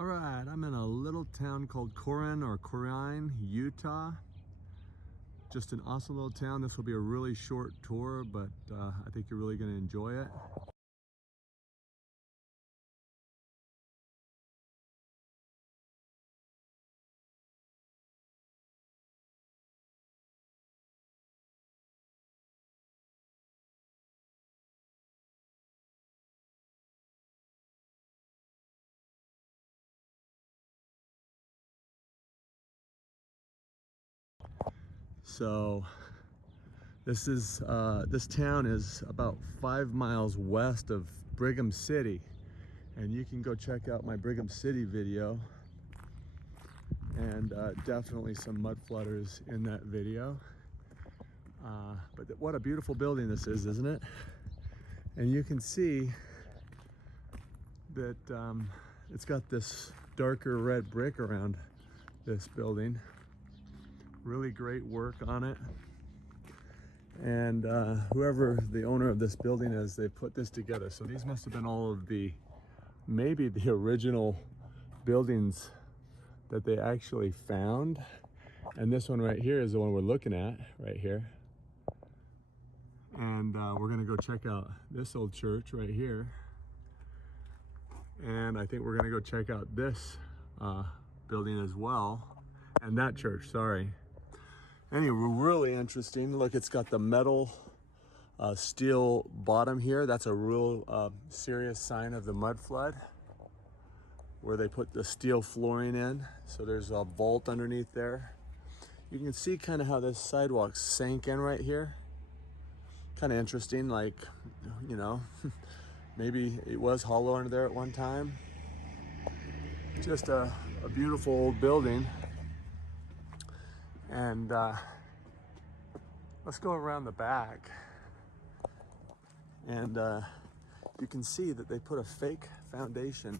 All right, I'm in a little town called Corinne or Corrine, Utah. Just an awesome little town. This will be a really short tour, but I think you're really going to enjoy it. So this town is about 5 miles west of Brigham City, and you can go check out my Brigham City video, and definitely some mudflooders in that video. But what a beautiful building this is, isn't it? And you can see that it's got this darker red brick around this building. Really great work on it. And whoever the owner of this building is, they put this together. So these must have been all of maybe the original buildings that they actually found. And this one right here is the one we're looking at right here. And we're gonna go check out this old church right here. And I think we're gonna go check out this building as well. And that church, sorry. Anyway, really interesting. Look, it's got the metal steel bottom here. That's a real serious sign of the mud flood, where they put the steel flooring in. So there's a vault underneath there. You can see kind of how this sidewalk sank in right here. Kind of interesting, like, you know, maybe it was hollow under there at one time. Just a beautiful old building. And let's go around the back. And you can see that they put a fake foundation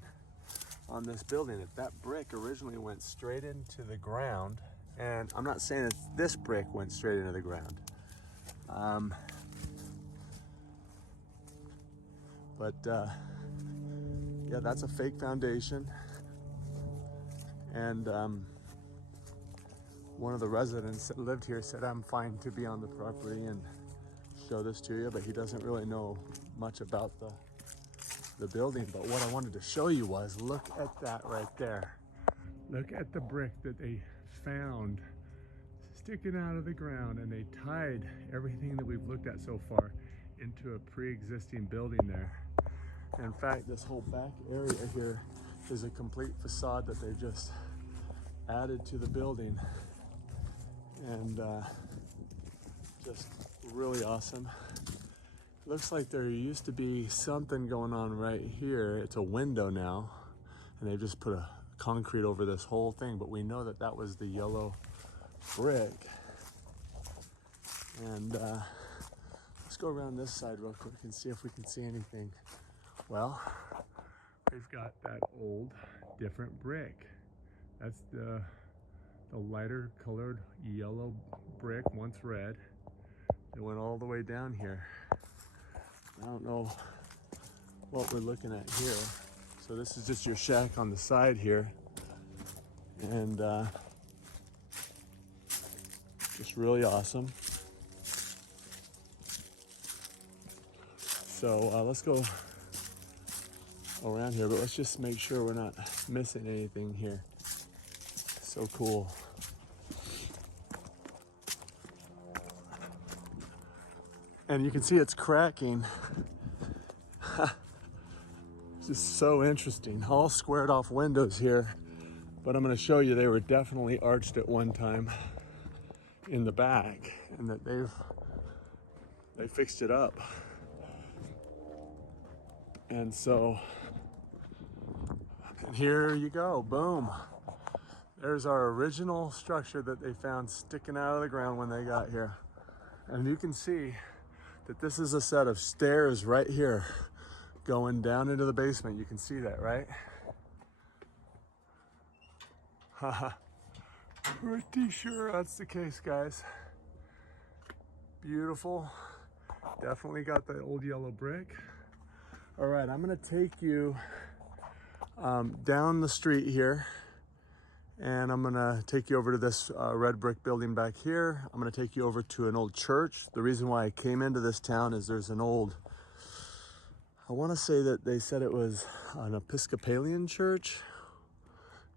on this building. That brick originally went straight into the ground. And I'm not saying that this brick went straight into the ground. Yeah, that's a fake foundation. And one of the residents that lived here said, I'm fine to be on the property and show this to you, but he doesn't really know much about the building. But what I wanted to show you was, look at that right there. Look at the brick that they found sticking out of the ground, and they tied everything that we've looked at so far into a pre-existing building there. In fact, this whole back area here is a complete facade that they just added to the building. And just really awesome. Looks like there used to be something going on right here. It's a window now, and they've just put a concrete over this whole thing, but we know that that was the yellow brick. And let's go around this side real quick and see if we can see anything. Well, we've got that old different brick. That's the lighter colored yellow brick, once red. It went all the way down here. I don't know what we're looking at here. So this is just your shack on the side here. And just really awesome. So let's go around here, but let's just make sure we're not missing anything here. So cool. And you can see it's cracking. It's just so interesting. All squared off windows here, but I'm going to show you they were definitely arched at one time in the back, and that they fixed it up. And so, and here you go, boom. There's our original structure that they found sticking out of the ground when they got here. And you can see that this is a set of stairs right here going down into the basement. You can see that, right? Haha. Pretty sure that's the case, guys. Beautiful. Definitely got the old yellow brick. All right, I'm gonna take you down the street here, and I'm gonna take you over to this red brick building back here. I'm gonna take you over to an old church. The reason why I came into this town is there's an old, I wanna say that they said it was an Episcopalian church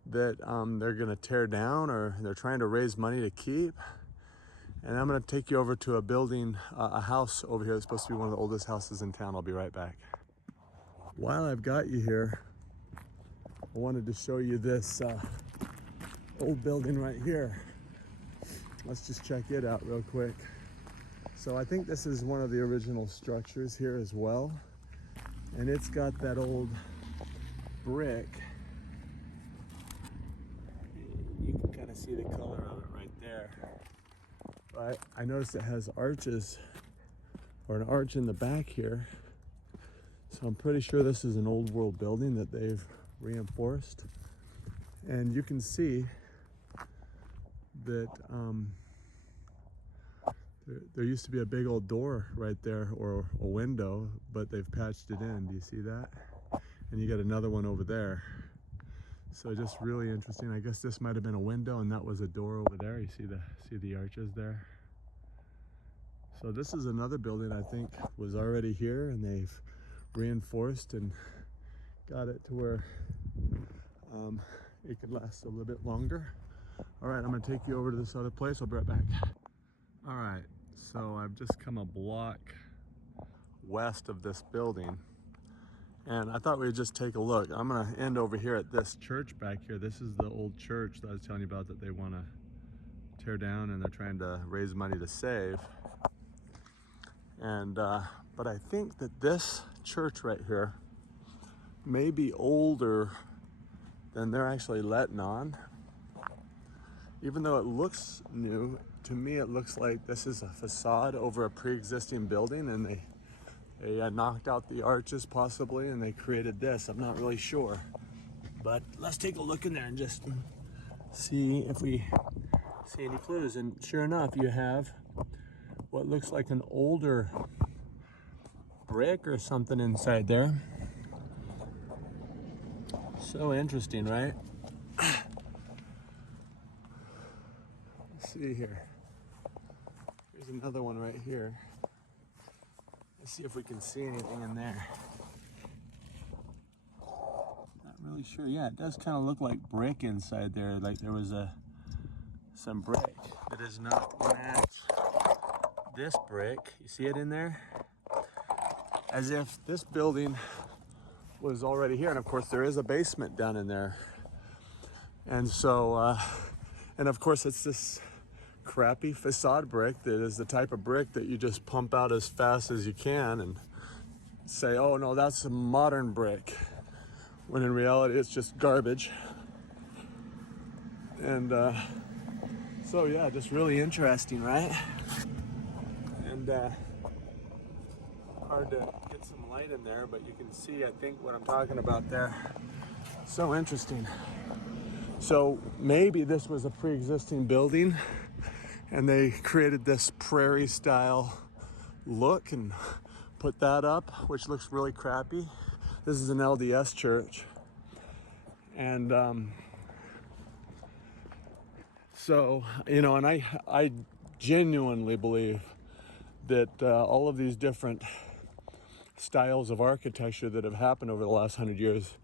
that they're gonna tear down, or they're trying to raise money to keep. And I'm gonna take you over to a building, a house over here that's supposed to be one of the oldest houses in town. I'll be right back. While I've got you here, I wanted to show you this old building right here. Let's just check it out real quick. So I think this is one of the original structures here as well. And it's got that old brick. You can kind of see the color of it right there. But I noticed it has arches, or an arch in the back here. So I'm pretty sure this is an old world building that they've reinforced. And you can see that there used to be a big old door right there, or a window, but they've patched it in. Do you see that? And you got another one over there. So just really interesting. I guess this might have been a window and that was a door over there. You see the arches there? So this is another building I think was already here, and they've reinforced and got it to where it could last a little bit longer. All right, I'm gonna take you over to this other place. I'll be right back. All right, so I've just come a block west of this building, and I thought we'd just take a look. I'm gonna end over here at this church back here. This is the old church that I was telling you about that they wanna tear down, and they're trying to raise money to save. And but I think that this church right here may be older than they're actually letting on. Even though it looks new, to me it looks like this is a facade over a pre-existing building, and they knocked out the arches possibly, and they created this. I'm not really sure, but let's take a look in there and just see if we see any clues. And sure enough, you have what looks like an older brick or something inside there. So interesting, right? Let's see here. Here's another one right here. Let's see if we can see anything in there. Not really sure. Yeah, it does kind of look like brick inside there. Like there was some brick that is not match this brick. You see it in there? As if this building was already here. And of course there is a basement down in there. And so, and of course it's this crappy facade brick that is the type of brick that you just pump out as fast as you can and say, oh no, that's a modern brick, when in reality it's just garbage. And so yeah, just really interesting, right? And hard to get some light in there, but you can see, I think, what I'm talking about there. So interesting. So maybe this was a pre-existing building and they created this prairie style look and put that up, which looks really crappy. This is an LDS church. And so, you know, and I genuinely believe that all of these different styles of architecture that have happened over the last 100 years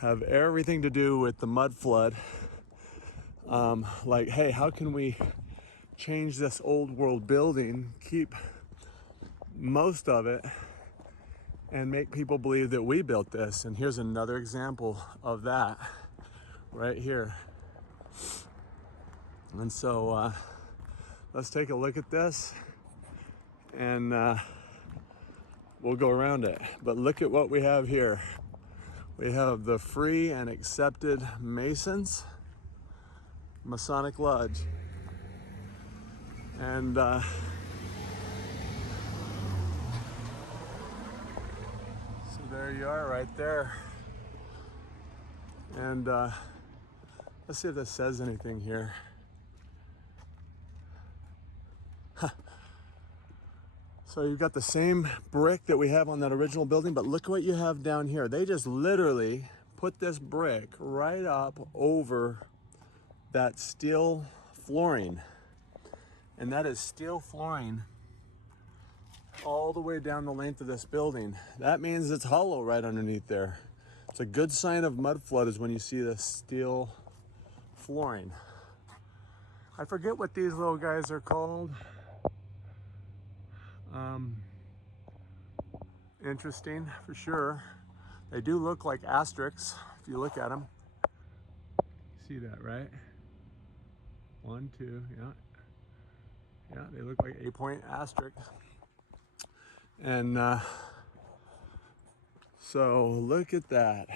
have everything to do with the mud flood. Like, hey, how can we change this old world building, keep most of it, and make people believe that we built this? And here's another example of that right here. And so let's take a look at this, and we'll go around it. But look at what we have here. We have the free and accepted Masons, Masonic Lodge. And so there you are right there. And let's see if this says anything here. So you've got the same brick that we have on that original building, but look what you have down here. They just literally put this brick right up over that steel flooring. And that is steel flooring all the way down the length of this building. That means it's hollow right underneath there. It's a good sign of mud flood is when you see the steel flooring. I forget what these little guys are called. Interesting for sure. They do look like asterisks if you look at them. See that, right? 1, 2, yeah. Yeah, they look like 8-point asterisks. And so look at that.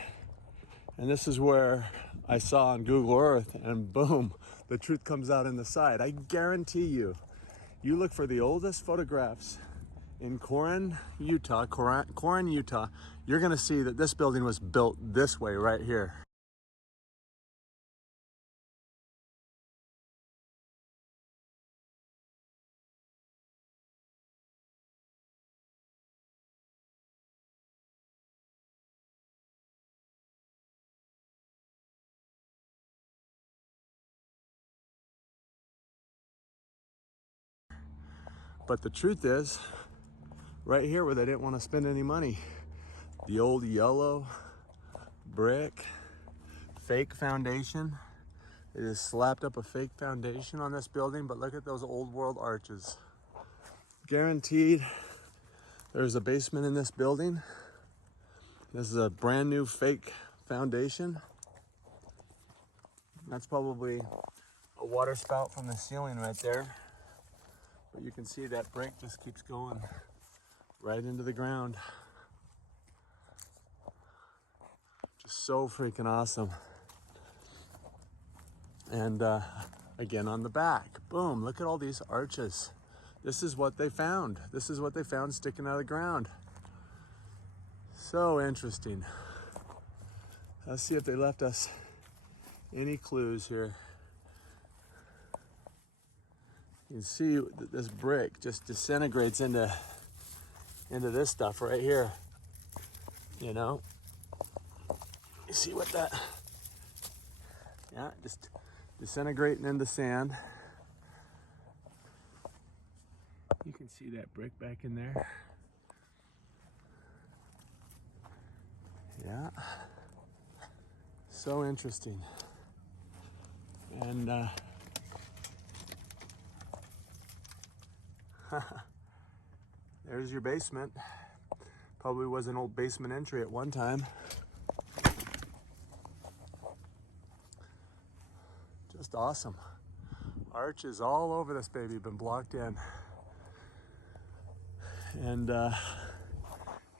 And this is where I saw on Google Earth, and boom, the truth comes out in the side. I guarantee you, you look for the oldest photographs in Corinne, Utah, you're gonna see that this building was built this way right here. But the truth is, right here where they didn't want to spend any money, the old yellow brick, fake foundation. They just slapped up a fake foundation on this building, but look at those old world arches. Guaranteed there's a basement in this building. This is a brand new fake foundation. That's probably a water spout from the ceiling right there. But you can see that brick just keeps going right into the ground. Just so freaking awesome. And again on the back, boom, look at all these arches. This is what they found. This is what they found sticking out of the ground. So interesting. Let's see if they left us any clues here. You can see that this brick just disintegrates into this stuff right here. You know? You see what that, yeah, just disintegrating into sand. You can see that brick back in there. Yeah. So interesting. And there's your basement. Probably was an old basement entry at one time. Just awesome. Arches all over this baby, been blocked in. And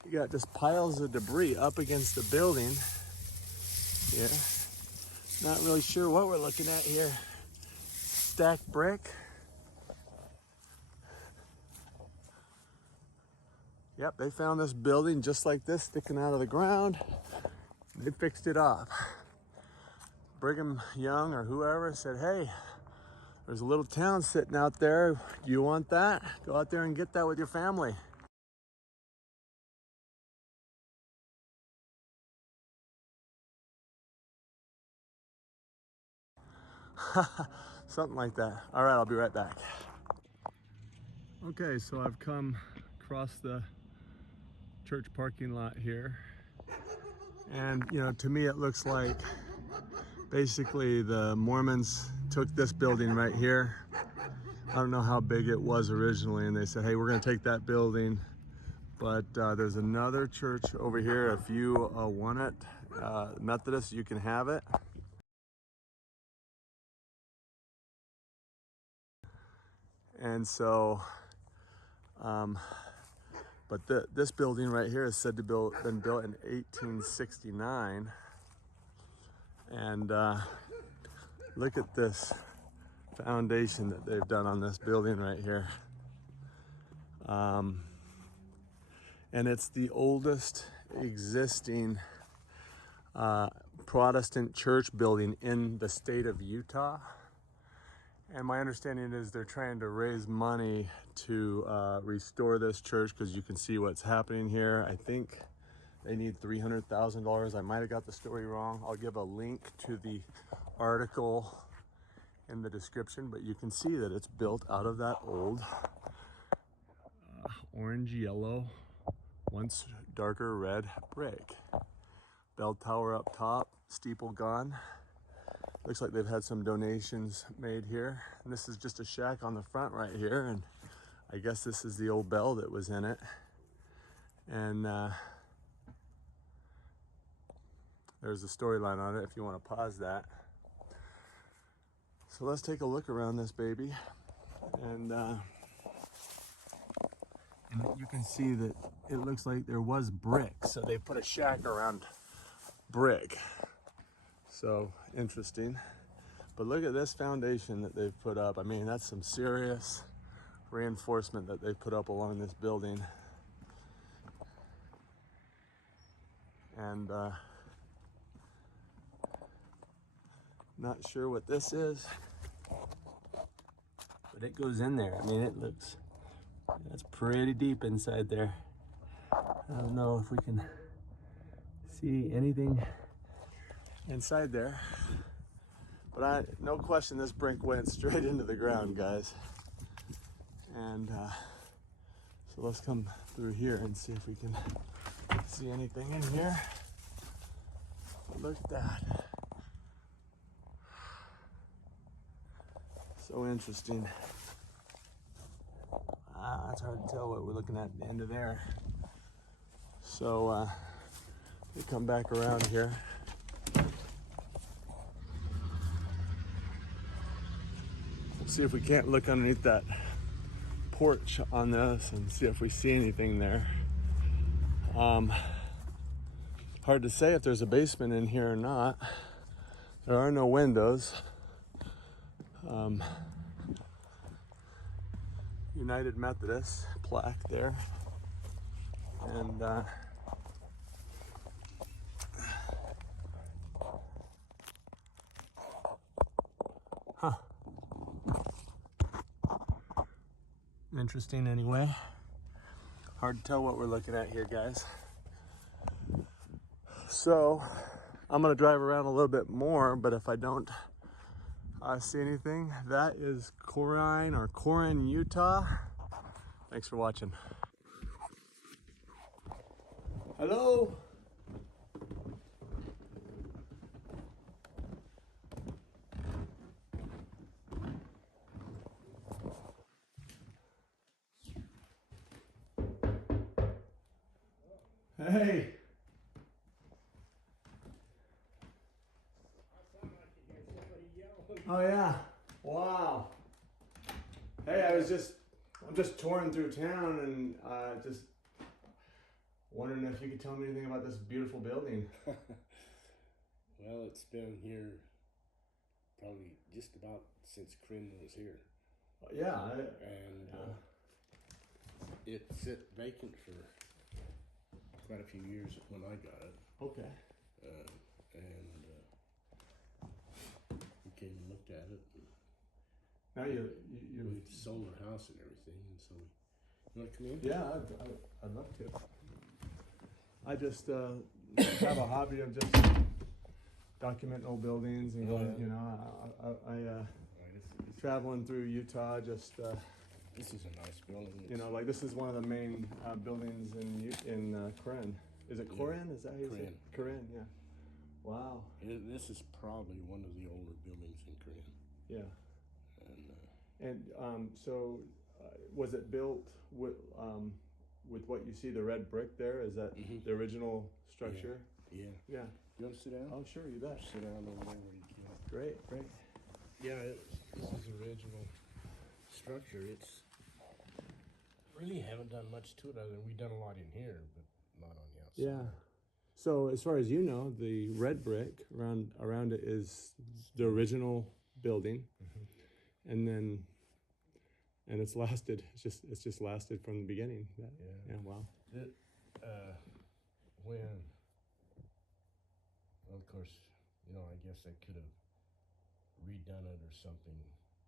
you got just piles of debris up against the building. Yeah. Not really sure what we're looking at here. Stacked brick. Yep, they found this building just like this sticking out of the ground. They fixed it up. Brigham Young or whoever said, hey, there's a little town sitting out there. Do you want that? Go out there and get that with your family. Something like that. All right, I'll be right back. Okay, so I've come across the church parking lot here. And, you know, to me it looks like basically the Mormons took this building right here. I don't know how big it was originally, and they said, hey, we're gonna take that building. But there's another church over here. If you want it, Methodist, you can have it. And so, but this building right here is said to have been built in 1869. And look at this foundation that they've done on this building right here. And it's the oldest existing Protestant church building in the state of Utah. And my understanding is they're trying to raise money to restore this church, because you can see what's happening here. I think They need $300,000. I might have got the story wrong. I'll give a link to the article in the description, but you can see that it's built out of that old orange yellow, once darker red brick. Bell tower up top, steeple gone. Looks like they've had some donations made here. And this is just a shack on the front right here, and I guess this is the old bell that was in it. And there's a storyline on it if you want to pause that. So let's take a look around this baby. And you can see that it looks like there was brick. So they put a shack around brick. So interesting. But look at this foundation that they've put up. I mean, that's some serious reinforcement that they've put up along this building. And not sure what this is, but it goes in there. I mean, it looks, that's pretty deep inside there. I don't know if we can see anything inside there, but no question this brick went straight into the ground, guys. And so let's come through here and see if we can see anything in here. Look at that. So interesting. It's hard to tell what we're looking at the end of there. So we come back around here. Let's see if we can't look underneath that porch on this and see if we see anything there. Hard to say if there's a basement in here or not. There are no windows. United Methodist plaque there. And interesting anyway. Hard to tell what we're looking at here, guys. So I'm gonna drive around a little bit more, but if I don't see anything, that is Corrine or Corinne, Utah. Thanks for watching. Hello. Hey. Oh yeah. Wow. Hey, I'm just touring through town and just wondering if you could tell me anything about this beautiful building. Well, it's been here probably just about since Corinne was here. Yeah. It sat vacant for quite a few years when I got it. Okay. We came and looked at it. Now we sold our house and everything, and so you want to come in? Yeah, I'd love to. I just have a hobby of just documenting old buildings and going, you know, traveling through Utah. Just this is a nice building. You know, like this is one of the main buildings in Corinne. Is it Corinne? Is that how you say it? Corinne, yeah. Wow. This is probably one of the older buildings in Corinne. Yeah. So was it built with what you see, the red brick there? Is that the original structure? Yeah. Yeah. You want to sit down? Oh, sure, you bet. Sit down over there where you can. Great, great. Yeah, this is the original structure. It's really haven't done much to it other than we've done a lot in here, but not on the outside. Yeah. So as far as you know, the red brick around it is the original building, and it's lasted. It's just lasted from the beginning. Yeah. Wow. Of course, you know, I guess I could have redone it or something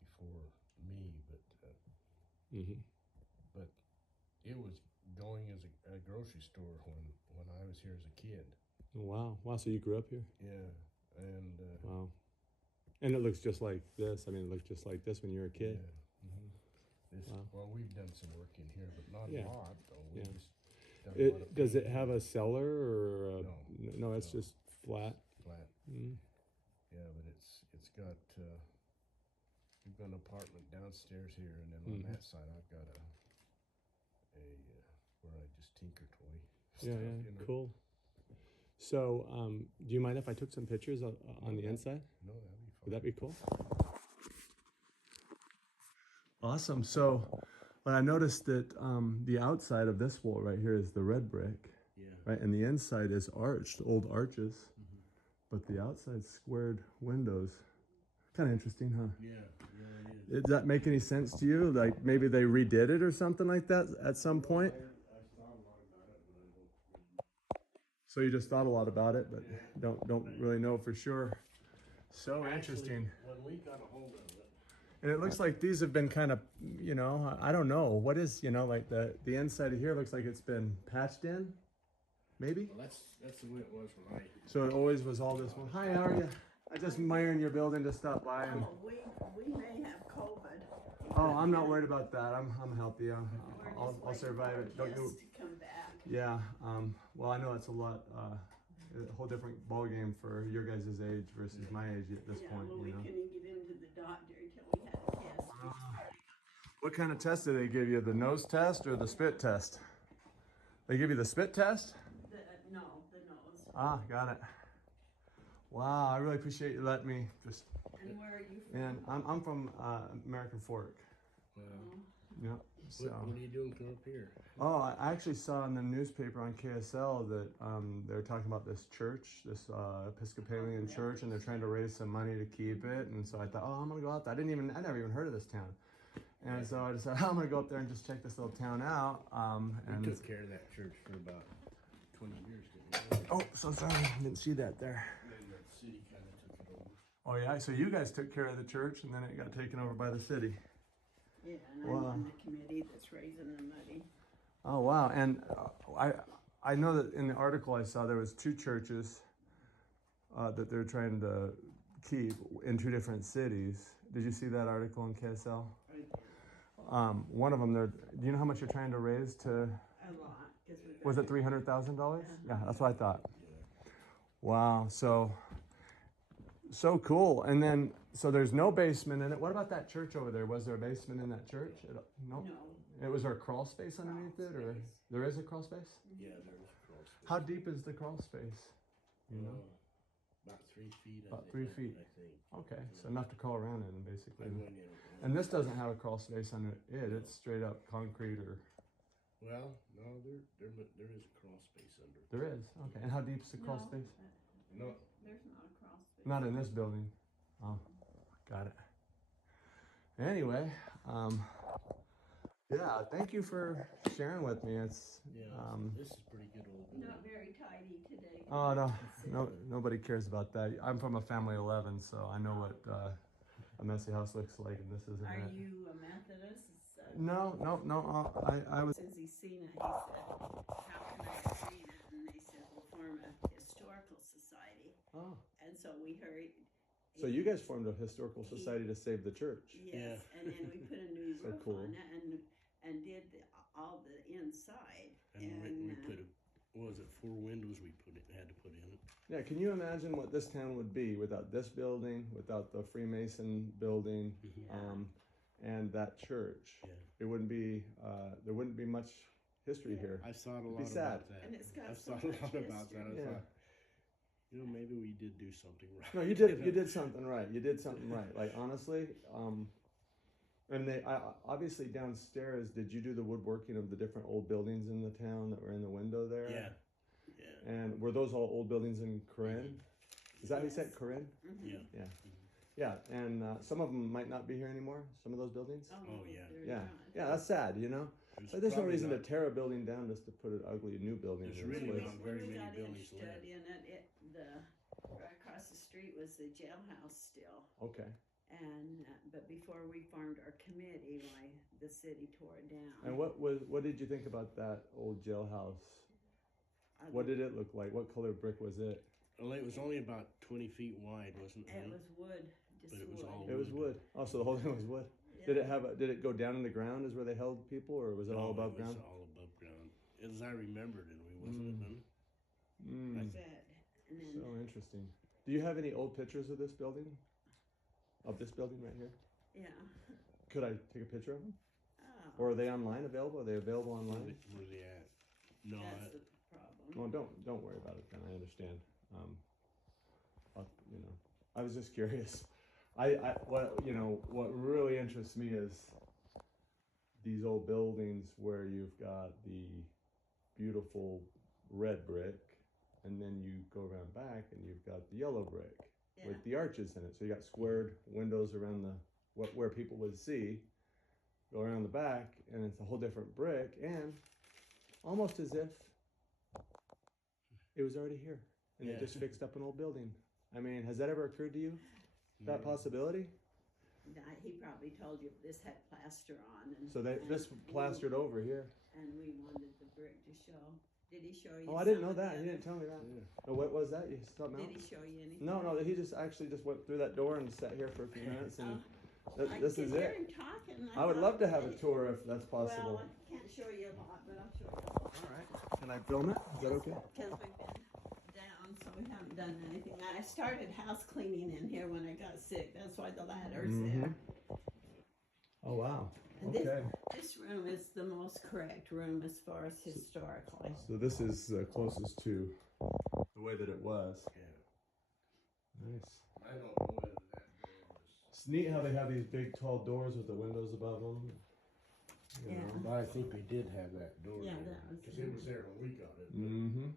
before me, but it was going as a grocery store when I was here as a kid. Wow. Wow. So you grew up here? Yeah, and Wow. And it looks just like this. I mean, it looked just like this when you were a kid. Yeah. This, Wow. well, we've done some work in here, but not Yeah. a lot, though. We Yeah. just done a lot of Does it painting. have a cellar or No. no? It's just flat. Flat. Mm. Yeah, but it's got we've got an apartment downstairs here, and then on that side I've got a where I just tinker toy Yeah. stuff, Yeah. you know. Cool. So, do you mind if I took some pictures on the inside? No, that'd be fun. Would that be cool? Awesome. So, but I noticed that the outside of this wall right here is the red brick, Yeah. right, and the inside is arched, old arches, but the outside squared windows. Kind of interesting, huh? Yeah, it is. Does that make any sense to you? Like maybe they redid it or something like that at some point? I thought a lot about it, but I don't. So you just thought a lot about it, but don't really know for sure. So interesting. When we got a hold of it. And it looks like these have been kind of, you know, I don't know. What is, you know, like the inside of here looks like it's been patched in, maybe? Well, that's the way it was when I. So it always was all this one. Hi, how are you? I just admiring your building to stop by. And, We may have COVID. oh, I'm not worried about that. I'm healthy. I'll survive it. Don't you? To come back. Yeah. Well, I know it's a lot, a whole different ball game for your guys' age versus my age at this point. Well, we You know. couldn't get into the doctor till we had a test. What kind of test do they give you? The nose test or the spit test? They give you the spit test? No, the nose. Ah, got it. Wow, I really appreciate you letting me just. And where are you from? And I'm from American Fork. Well, Yeah. So. what are you doing from up here? Oh, I actually saw in the newspaper on KSL that they were talking about this church, this Episcopalian church, and they're trying to raise some money to keep it. And so I thought, oh, I'm gonna go out there. I never even heard of this town. And so I decided I'm gonna go up there and just check this little town out. And We took care of that church for about 20 years, didn't we? oh, so sorry, didn't see that there. Then the city kind of took it over. Oh yeah, so you guys took care of the church, and then it got taken over by the city. Yeah, and Wow. I'm on the committee that's raising the money. Oh wow! And I know that in the article I saw there was two churches that they're trying to keep in two different cities. Did you see that article in KSL? One of them, do you know how much you're trying to raise to? A lot. 'Cause we got Was it $300,000? Yeah, that's what I thought. Wow! So cool. And then so there's no basement in it. What about that church over there? Was there a basement in that church? No. No. Was there a crawl space underneath it, or there is a crawl space? Yeah, there's a crawl space. How deep is the crawl space? You know? About 3 feet. About 3 feet. I think. Okay, so enough to crawl around in, basically. I went in. And this doesn't have a crawl space under it. It's straight up concrete, or Well, no, there is a crawl space under. there is. Okay, and how deep is the crawl No, space? No, There's not a cross space. Not in this building. Oh, got it. Anyway, yeah, thank you for sharing with me. It's yeah, this is pretty good old building. Not very tidy today. oh no, nobody cares about that. I'm from a family of 11, so I know what a messy house looks like, and this isn't Are it. you a Methodist? No. I was. Since he's seen it, he said, how can I read it? And they said, we'll form a historical society. Oh. And so we hurried. So you guys formed a historical society to save the church. Yes, and then we put a new So roof cool. on it and did all the inside. And we put what was it, 4 windows we had to put in it. Yeah, can you imagine what this town would be without this building, without the Freemason building, and that church? Yeah. It wouldn't be. There wouldn't be much history here. I thought a It'd lot be sad. about that. And it's got I've so thought a much lot about that. history. I Yeah. thought, maybe we did do something right. No, you did. You did something right. You did something right. Like honestly, and they obviously downstairs. Did you do the woodworking of the different old buildings in the town that were in the window there? Yeah. And were those all old buildings in Corinne? Is that how you said Corinne? Yeah. Yeah. Yeah, and some of them might not be here anymore. Some of those buildings. Oh, yeah. they're Yeah, not. yeah, that's sad. You know, but there's no probably reason not- to tear a building down just to put an ugly new building There's in its really place. not very When we many got buildings interested left. in it, right across the street was the jailhouse still. Okay. And, but before we formed our committee, why the city tore it down. And what did you think about that old jailhouse? What did it look like? What color brick was it? Well, it was only about 20 feet wide, wasn't it? It was wood, just But it was wood. all It was wood. Oh, so the whole thing was wood. Yeah. Did it go down in the ground is where they held people, or was it all above It was ground? all above ground. As I remembered it, wasn't it then? Mm. Good. And then, So interesting. Do you have any old pictures of this building? Of this building right here? yeah. Could I take a picture of them? Oh, Or are they online available? Are they available online? Where they at? No, that's the problem. Well, don't worry about it then. I understand. I was just curious. What really interests me is these old buildings where you've got the beautiful red brick, and then you go around back and you've got the yellow brick Yeah. with the arches in it. So you got squared windows around where people would see. Go around the back, and it's a whole different brick, and almost as if it was already here, and they Yeah. just fixed up an old building. I mean, has that ever occurred to you? That possibility? He probably told you this had plaster on. And, So this plastered over here. And we wanted the brick to show. Did he show you? Oh, I didn't know some of that. the He other- didn't tell me that. Yeah. Oh, what was that? You something Did else? he show you anything? No, he just went through that door and sat here for a few minutes, and I this could is hear it. him talking. I would thought love to have a that- tour if that's possible. Well, I can't show you a lot, but I'll show you a lot. All right. Can I film it? Is that okay? Because we've been down, so we haven't done anything. I started house cleaning in here when I got sick. That's why the ladder's there. Oh wow. And Okay. This room is the most correct room as far as historically. So this is closest to the way that it was. Yeah. Nice. I don't know whether that door was. It's neat how they have these big tall doors with the windows above them. You Yeah. know? But I think they did have that door Yeah, there. that was- Because it was there when we got it. Mm-hmm.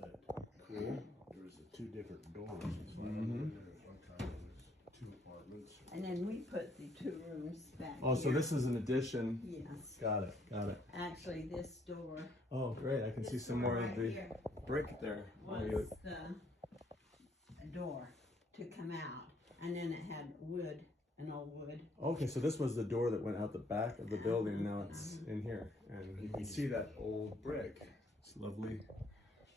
But cool. There was two different doors. So I remember there was one time it was two apartments. And then we put the two rooms back Oh, so here. this is an addition. Yes. Got it. Actually, this door. Oh, great. I can see this some door more right of the here brick there. Oh, was you- the door to come out. And then it had wood, an old wood. Okay, so this was the door that went out the back of the building. Now it's in here. And you can see that old brick. It's lovely,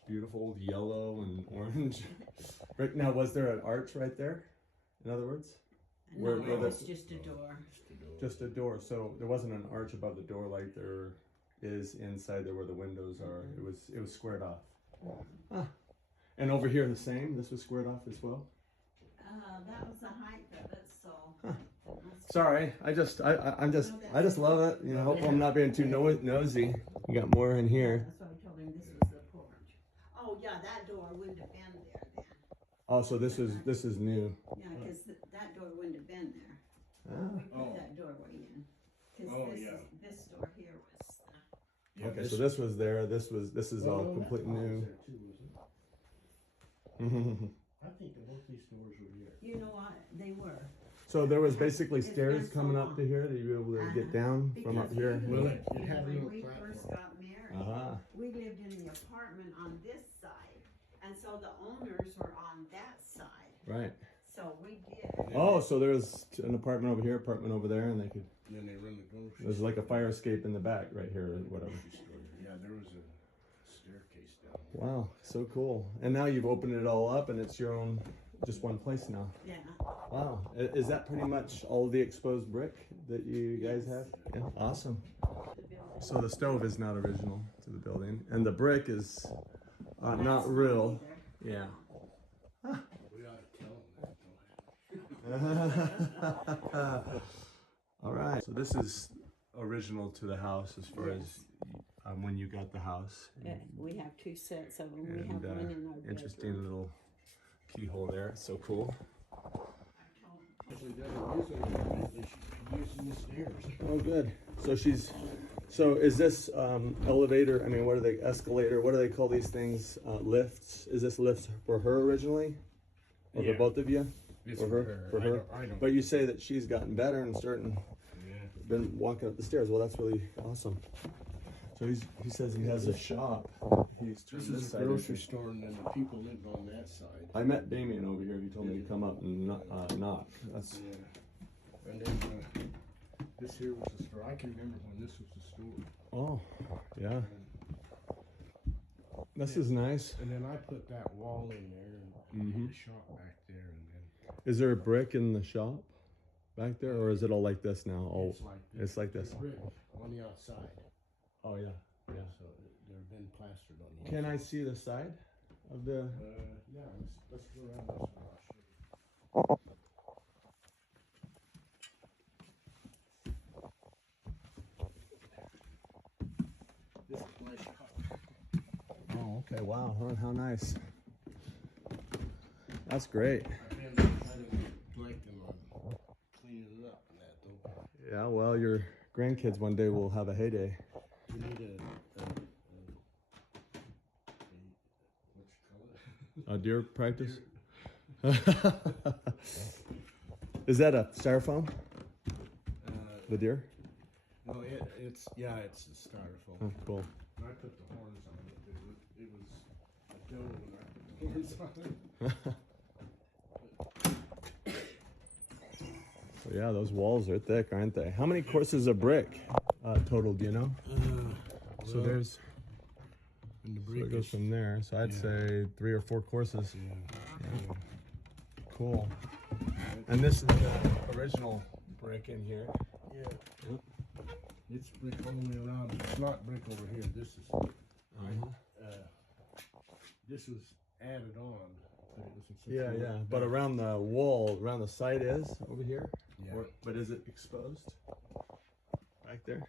beautiful old yellow and orange brick. Now, was there an arch right there? In other words? And Where- no, where it was the- just a door. Just the door. Just a door. So there wasn't an arch above the door like there is inside there where the windows are. It was squared off. Ah. And over here the same. This was squared off as well. That was the height of it, so. Sorry, I just love it. You know, hope I'm not being too nosy. You got more in here. That's why I told him this was the porch. Oh, yeah, that door wouldn't have been there then. Oh, so this is new. Yeah, because that door wouldn't have been there. Ah. We put Oh. that doorway in. Because Oh, yeah. this door here was, Yeah, Okay, so this was there. This is all Well, completely that new. was there too, wasn't it? I think that both these doors were here. you know what, they were. So there was basically It's stairs been so coming up long. to here that you were able to get down from up Because here. we Well, lived it here had a when little we platform. first got married. Uh-huh. We lived in the apartment on this side, and so the owners were on that side. Right. So we did. Oh, so there's an apartment over here, apartment over there, and they could. And then they run the grocery There's like a fire escape in the back right here, or whatever. store. Yeah, there was a staircase down. Wow, so cool. And now you've opened it all up, and it's your own, just one place now. Yeah. Wow. Is that pretty much all the exposed brick that you guys have? Yeah. Awesome. So the stove is not original to the building, and the brick is not That's real. either. Yeah. We ought to tell them that. All right. So this is original to the house as far as when you got the house. Yeah, we have two sets of them. We And have one in our bedroom. interesting little keyhole there. So cool. Actually, they should be using the stairs. Oh, good. So is this elevator? I mean, what are they? Escalator? What do they call these things? Lifts? Is this lift for her originally, or Yeah. for both of you? It's For her. For I her. don't. But you say that she's gotten better and Yeah. been walking up the stairs. Well, that's really awesome. So he says he has a shop. He's turned This is a side grocery into- store, and then the people lived on that side. I met Damien over here. He told me to come up and knock. That's Yeah. And then this here was the store. I can remember when this was the store. Oh, yeah. And, This is nice. and then I put that wall in there and made a shop back there. And then Is there a brick in the shop back there, or is it all like this now? Oh, it's like it's like this. this. Brick on the outside. Oh yeah, yeah. So they've been plastered on the Can I inside. see the side of the? Yeah, let's go around this one. I'll show you. This is my shop. Oh, okay. Wow. How nice. That's great. I've been kind of neglecting on cleaning it up and that though. Yeah. Well, your grandkids one day will have a heyday. We need what you call it? A deer practice. Is that a styrofoam? The deer? No, it's a styrofoam. Oh, cool. When I put the horns on it, it was a doe when I put the horns on it. So yeah, those walls are thick, aren't they? How many courses of brick total? Do you know? So Well, there's. and the So brick it goes is, from there. So I'd say 3 or 4 courses. yeah. Cool. And this is the original brick in here. Yeah. It's brick all the way around. It's not brick over here. This is, this was added on, but it was in such Yeah, a yeah. way But back. around the wall, around the side is over here. Yeah. But is it exposed? Back there?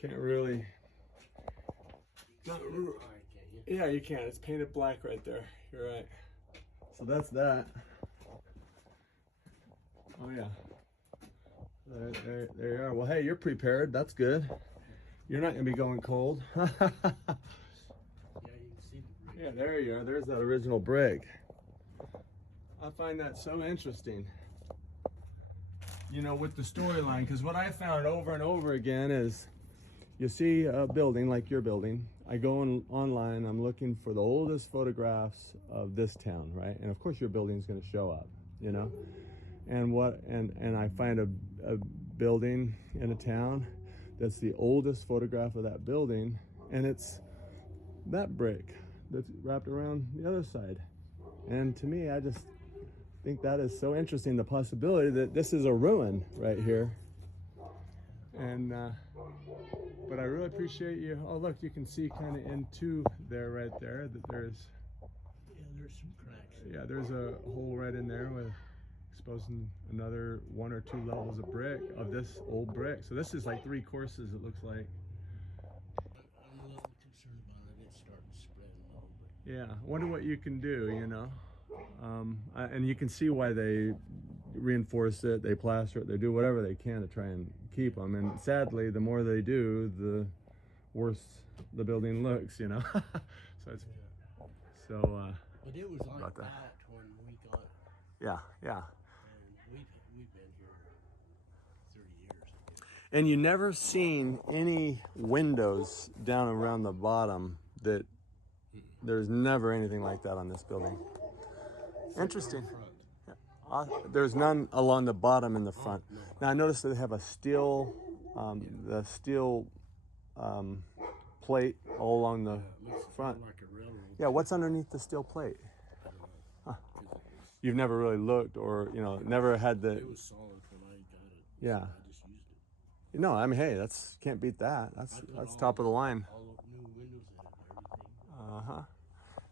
Can't really. Not, I can't. yeah, you can. It's painted black right there. You're right. So that's that. Oh yeah. There you are. Well, hey, you're prepared. That's good. You're not gonna be going cold. Yeah, you can see the brick. Yeah, there you are. There's that original brick. I find that so interesting. You know, with the storyline, because what I found over and over again is, you see a building like your building. I go online. I'm looking for the oldest photographs of this town, right? And of course, your building's going to show up. You know, and I find a building in a town that's the oldest photograph of that building, and it's that brick that's wrapped around the other side. And to me, I just think that is so interesting, the possibility that this is a ruin right here. And but I really appreciate you. Oh look, you can see kind of into there right there that there's, Yeah, there's some cracks. yeah, there's a hole right in there with exposing another 1 or 2 levels of brick, of this old brick. So this is like 3 courses, it looks like. I'm a little concerned about it. It's starting to spread a little bit. Yeah, I wonder what you can do, you know. And you can see why they reinforce it, they plaster it, they do whatever they can to try and keep them. And sadly, the more they do, the worse the building looks, you know. So it's so. But it was like About that. that when we got it. Yeah, yeah. And we've been here 30 years. And you never seen any windows down around the bottom. That there's never anything like that on this building. Interesting. There's none along the bottom in the front. Now I noticed that they have a steel, the steel plate all along the Looks front. like a railroad. Yeah, what's underneath the steel plate? I don't know. Huh. 'Cause You've never really looked, or you know, never had the. it was solid when I got it. Yeah. I just used it. No, I mean, hey, that's can't beat that. That's I put that's all- top of the line. All the new windows in it and everything. Uh huh.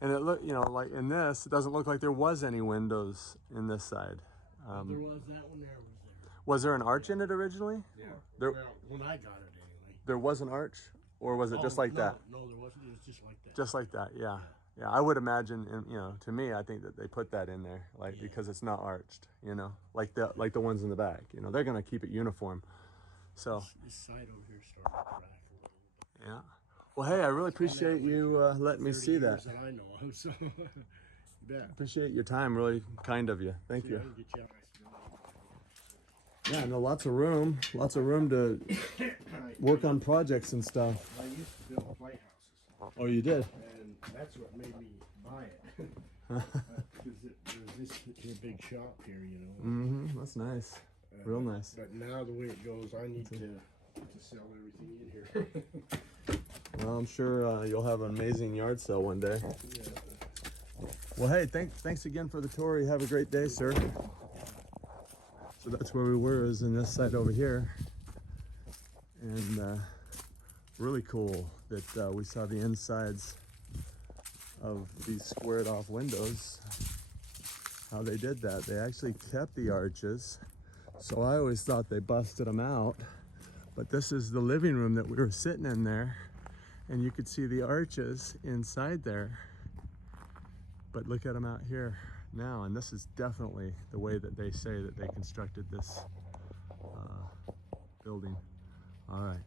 And it look, you know, like in this, it doesn't look like there was any windows in this side. There was that one there was there. Was there an arch in it originally? Yeah. There- Well, when I got it anyway. There was an arch, or was it just like no, that? No, there wasn't. It was just like that. Just like that, yeah. Yeah, I would imagine, and you know, to me, I think that they put that in there, like Yeah. because it's not arched, you know, like the ones in the back. You know, they're gonna keep it uniform. So This side over here started to crack a little bit. yeah. Well, hey, I really appreciate you letting me 30 see that. years that I know of, so you bet. Appreciate your time. Really kind of you. Thank you. I can get you out. Yeah, no, lots of room to work on projects and stuff. I used to build playhouses, Oh, you did? and that's what made me buy it. Because there's this is a big shop here, you know. Mm-hmm. That's nice. Real nice. But now the way it goes, I need to sell everything in here. Well, I'm sure you'll have an amazing yard sale one day. Yeah. Well, hey, thanks again for the tour. You have a great day, sir. So that's where we were, is in this site over here. And really cool that we saw the insides of these squared off windows. How they did that. They actually kept the arches. So I always thought they busted them out. But this is the living room that we were sitting in there. And you could see the arches inside there. But look at them out here now. And this is definitely the way that they say that they constructed this building. All right.